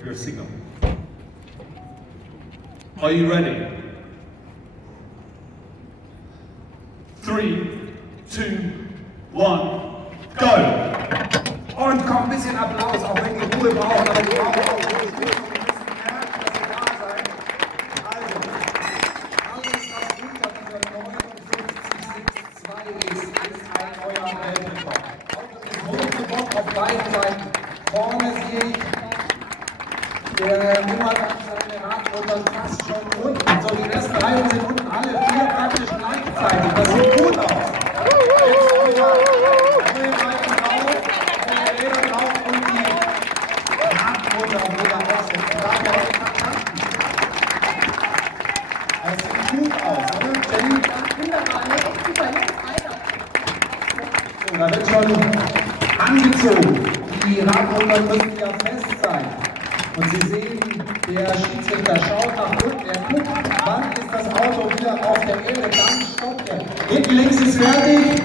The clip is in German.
your signal. Are you ready? 3, 2, 1, go! Und kommt ein bisschen Applaus, auch wenn die Ruhe brauchen, aber die brauchen auch Ruhe. Wir müssen merken, dass sie da sein. Also, alles, was unter dieser 59,62 ist ein neuer Weltrekord. Und es ist hochgekommen auf beiden Seiten. Vorne sehe ich, der Nummer hat seine Radmutter fast schon unten. So, die ersten Reihen sind unten, alle 4 praktisch gleichzeitig. Das sieht gut aus. Jetzt wieder neue Reihen drauf, neue Räder drauf und die Radmutter wieder aufsetzen. Da habe ich verstanden. Das sieht gut aus, oder? Jenny? Wunderbar, ne? Echt super, jetzt weiter. So, da wird schon angezogen. Die Radmutter müssen ja fest sein. Und Sie sehen, der Schiedsrichter schaut nach unten, er guckt, wann ist das Auto wieder auf der Erde, dann stoppt er. Hinten links ist fertig.